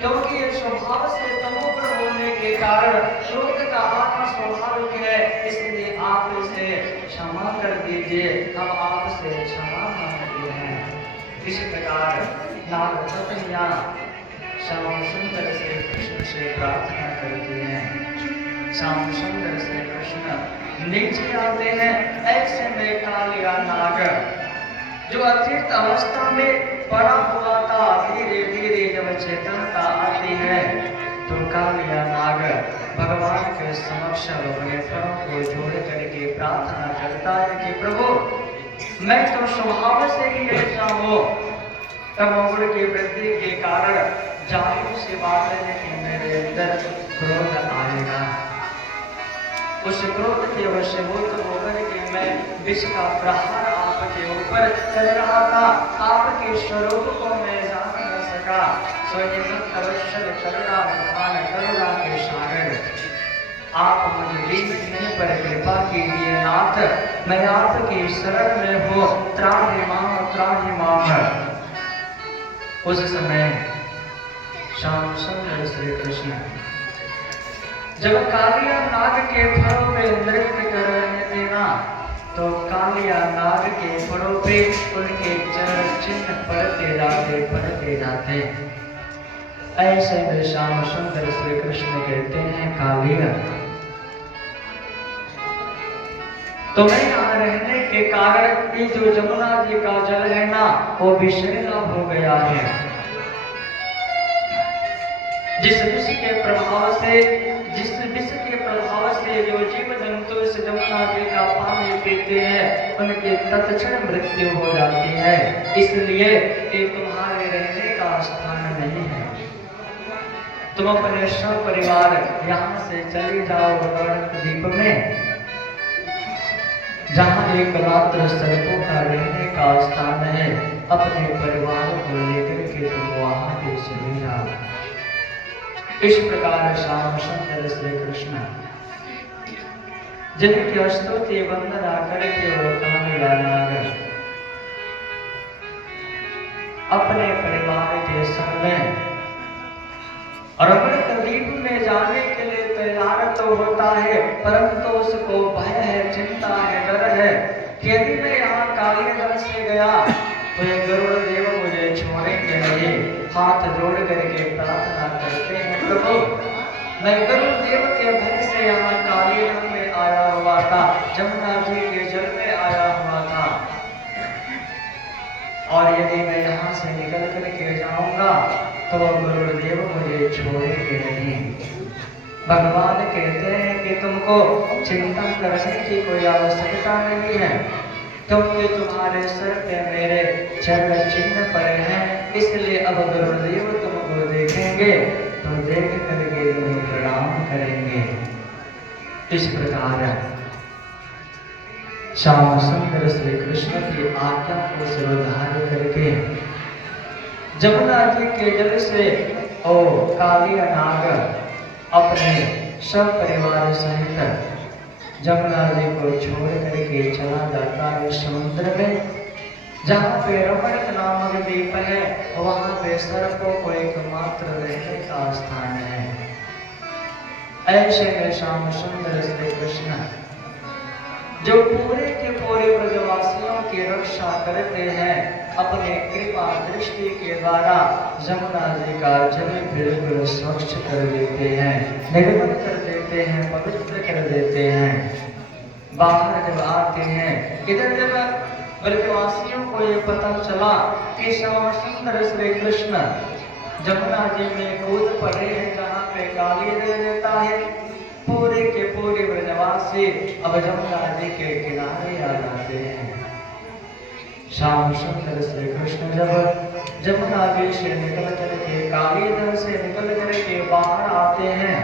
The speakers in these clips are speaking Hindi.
क्योंकि ये स्वभाव से तमोगुण होने के कारण क्रोध का आत्मा स्वाभाविक है, इसलिए आप इसे क्षमा कर दीजिए, हम आपसे क्षमा मांगते हैं। इस प्रकार नाग पत्नियां श्याम सुंदर से कृष्ण से प्रार्थना करती हैं। श्याम सुंदर से कृष्ण नीचे आते हैं। ऐसे में कालिया नाग जो अतीत अवस्था में पड़ा हुआ था, धीरे धीरे जब चेतनता आती है तो कालिया नाग भगवान के समक्ष अपने पैरों को जोड़ करके प्रार्थना करता है कि प्रभु मैं तो स्वभाव से ही ऐसा हूँ, तमोगुण की वृद्धि के कारण जाहिर सी बात है कि मेरे अंदर क्रोध आएगा। उस क्रोध के वशीभूत होकर के मैं विष का प्रहार आपके ऊपर कर रहा था, आपके स्वरूप को मैं जान न सका। करुणा के सागर आप मुझे दीन पर कृपा कीजिए नाथ, मैं आपकी शरण में हूँ, त्राहि माम। उस समय श्याम सुंदर श्री कृष्ण जब कालिया नाग के फलों पे नृत्य कर रहे थे ना, तो कालिया नाग के फलों पे उनके चरण चिन्ह पड़ते जाते। ऐसे में श्याम सुंदर श्री कृष्ण कहते हैं कालिया तुम्हें यहाँ रहने के कारण ये जो जमुना जी का जल है ना वो विषैला हो गया है। जिस विष के प्रभाव से जो जीव जंतु इस जमुना जी का पानी पीते हैं उनकी तत्क्षण मृत्यु हो जाती है, इसलिए ये तुम्हारे रहने का स्थान नहीं है। तुम अपने सब परिवार यहाँ से चले जाओ द्वीप में, जहाँ एकमात्र सर्पों का रहने का स्थान है। अपने परिवार को लेकर के तुम वहाँ पे चले जाओ। इस प्रकार श्याम सुंदर श्री कृष्ण जिनकी स्तुति वंदना करके वो कालिया नाग अपने परिवार के संग में अमृत द्वीप में जाने के लिए तैयार तो होता है, परंतु उसको भय है, चिंता है, डर है कि यदि मैं यहाँ कालिया जल से गया तो ये गरुड़ देव मुझे छोड़ेंगे नहीं। हाथ जोड़ करके प्रार्थना करते हैं प्रभु मैं गरुड़ देव के भय से यहाँ कालिया जल में आया हुआ था, जमुना जी के जल में आया हुआ था, और यदि मैं यहाँ से निकल करके जाऊंगा तो गरुड़ देव मुझे छोड़ेंगे नहीं। भगवान कहते हैं कि तुमको चिंता करने की कोई आवश्यकता नहीं है, क्योंकि तुम्हारे सर पे मेरे चरण चिन्ह पड़े हैं, इसलिए अब गरुड़ देव तुमको देखेंगे तो देख करके तुम्हें प्रणाम करेंगे। इस प्रकार श्याम सुंदर श्री कृष्ण की आज्ञा को सिरोधार्य करके जमुना जी के जल से ओ कालिया नाग अपने सब परिवार सहित जमुना जी को छोड़ करके चला जाता है समुद्र में। जहाँ पे रमणक नामक द्वीप है वहाँ पे सर्पों को एकमात्र रहने का स्थान है। ऐसे में श्याम सुंदर श्री कृष्ण जो पूरे के पूरे ब्रजवासियों की रक्षा करते हैं, अपने कृपा दृष्टि के द्वारा जमुना जी का जल बिल्कुल स्वच्छ कर देते हैं, निर्मल कर देते हैं, पवित्र कर देते हैं। बाहर जब आते हैं, इधर जब ब्रजवासियों को ये पता चला कि श्याम सुंदर श्री कृष्ण जमुना जी में कूद पड़े हैं जहाँ पे कालिया जल रहता है, पूरे के पूरे ब्रजवासी अब जमुना जी के किनारे आ जाते हैं। श्याम सुंदर श्री कृष्ण जब जमुना जी से निकल करके कालिया जल से निकल करके बाहर आते हैं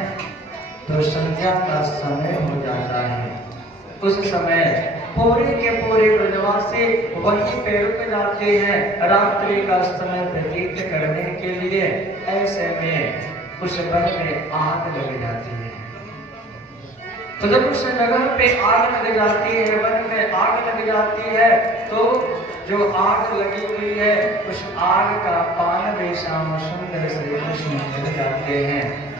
तो संध्या का समय हो जाता है। उस समय पूरे के पूरे ब्रजवासी वहीं पे रुक जाते हैं रात्रि का समय व्यतीत करने के लिए। ऐसे में उस वन में आग लग जाती है। तो जब उस जगह पे आग लग जाती है, वन में आग लग जाती है, तो जो आग लगी हुई है उस आग का पान भी श्याम सुंदर श्री कृष्ण जाते हैं।